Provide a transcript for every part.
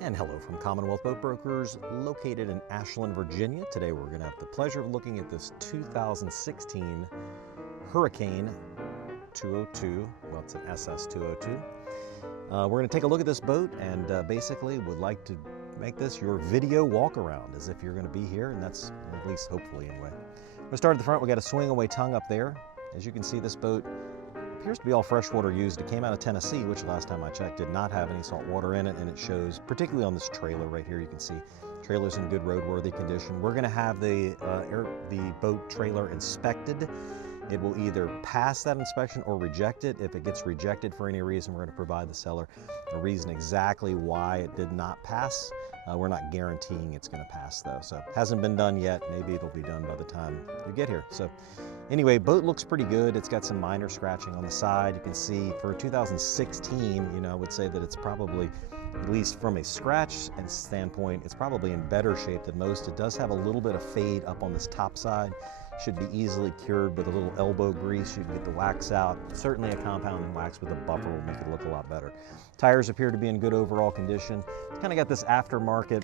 And hello from Commonwealth Boat Brokers, located in Ashland, Virginia. Today we're going to have the pleasure of looking at this 2016 Hurricane 202. Well, it's an SS202. We're going to take a look at this boat and basically would like to make this your video walk around as if you're going to be here, and that's at least hopefully anyway. We're going to start at the front. We got a swing away tongue up there. As you can see, this boat appears to be all freshwater used. It came out of Tennessee, which last time I checked did not have any salt water in it, and it shows particularly on this trailer right here. You can see trailer's in good roadworthy condition. We're going to have the boat trailer inspected. It will either pass that inspection or reject it. If it gets rejected for any reason, we're going to provide the seller a reason exactly why it did not pass. We're not guaranteeing it's going to pass though, so it hasn't been done yet. Maybe it'll be done by the time you get here. So anyway, boat looks pretty good. It's got some minor scratching on the side. You can see for 2016, I would say that it's probably, at least from a scratch standpoint, it's probably in better shape than most. It does have a little bit of fade up on this top side. Should be easily cured with a little elbow grease. You can get the wax out. Certainly a compounding wax with a buffer will make it look a lot better. Tires appear to be in good overall condition. It's kind of got this aftermarket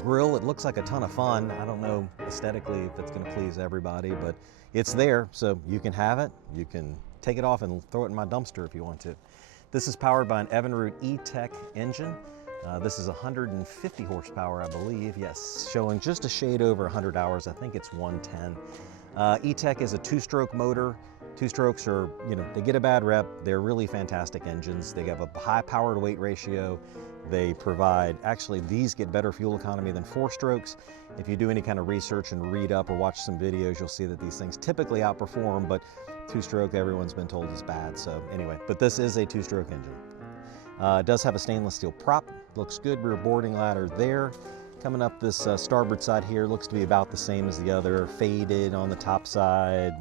grill. It looks like a ton of fun. I don't know aesthetically if it's going to please everybody, but it's there, so you can have it. You can take it off and throw it in my dumpster if you want to. This is powered by an Evinrude E-TEC engine. This is 150 horsepower, I believe. Yes, showing just a shade over 100 hours. I think it's 110. E-TEC is a two-stroke motor. Two strokes are, they get a bad rep. They're really fantastic engines. They have a high power to weight ratio. They provide, actually these get better fuel economy than four strokes. If you do any kind of research and read up or watch some videos, you'll see that these things typically outperform, but two-stroke everyone's been told is bad. So anyway, but this is a two-stroke engine. It does have a stainless steel prop. Looks good. Rear boarding ladder there. Coming up this starboard side here, looks to be about the same as the other. Faded on the top side.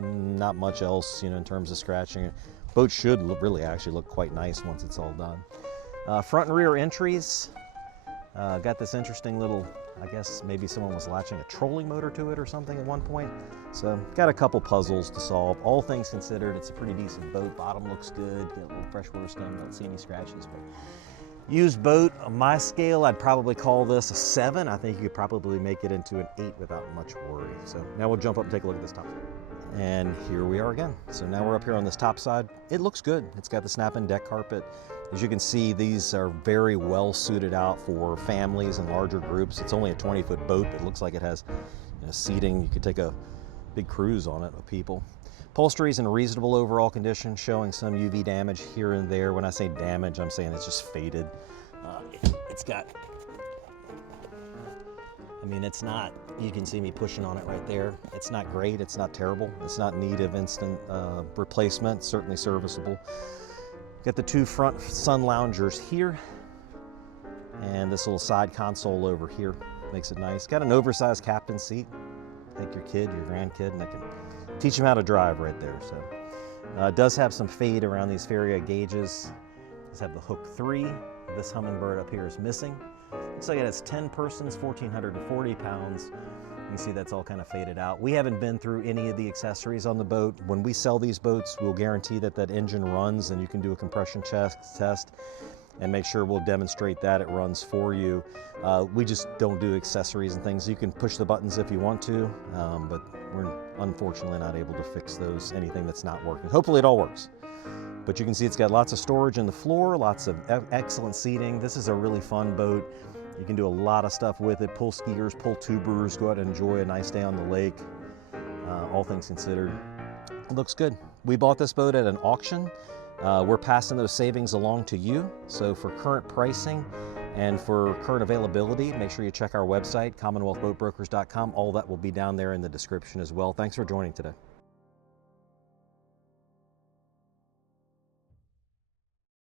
Not much else, in terms of scratching. Boat should really actually look quite nice once it's all done. Front and rear entries. Got this interesting little, I guess maybe someone was latching a trolling motor to it or something at one point. So got a couple puzzles to solve. All things considered, it's a pretty decent boat. Bottom looks good. Got a little freshwater stem. Don't see any scratches. But used boat, on my scale, I'd probably call this a 7. I think you could probably make it into an 8 without much worry. So now we'll jump up and take a look at this top side. And here we are again. So now we're up here on this top side. It looks good. It's got the snap-in deck carpet. As you can see, these are very well suited out for families and larger groups. It's only a 20-foot boat, but it looks like it has seating. You could take a big cruise on it with people. Upholstery is in reasonable overall condition, showing some UV damage here and there. When I say damage, I'm saying it's just faded. It's got, it's not, you can see me pushing on it right there. It's not great, it's not terrible. It's not in need of instant replacement, certainly serviceable. Got the two front sun loungers here, and this little side console over here makes it nice. Got an oversized captain seat. Take your kid, your grandkid, and they can teach them how to drive right there. So it does have some fade around these Faria gauges. It does have the hook 3. This Hummingbird up here is missing. Looks like it has 10 persons, 1,440 pounds. You can see that's all kind of faded out. We haven't been through any of the accessories on the boat. When we sell these boats, we'll guarantee that that engine runs, and you can do a compression test and make sure we'll demonstrate that it runs for you. We just don't do accessories and things. You can push the buttons if you want to, but we're unfortunately not able to fix anything that's not working. Hopefully it all works. But you can see it's got lots of storage in the floor, lots of excellent seating. This is a really fun boat. You can do a lot of stuff with it. Pull skiers, pull tubers, go out and enjoy a nice day on the lake. All things considered, it looks good. We bought this boat at an auction. We're passing those savings along to you. So for current pricing and for current availability, make sure you check our website, commonwealthboatbrokers.com. All that will be down there in the description as well. Thanks for joining today.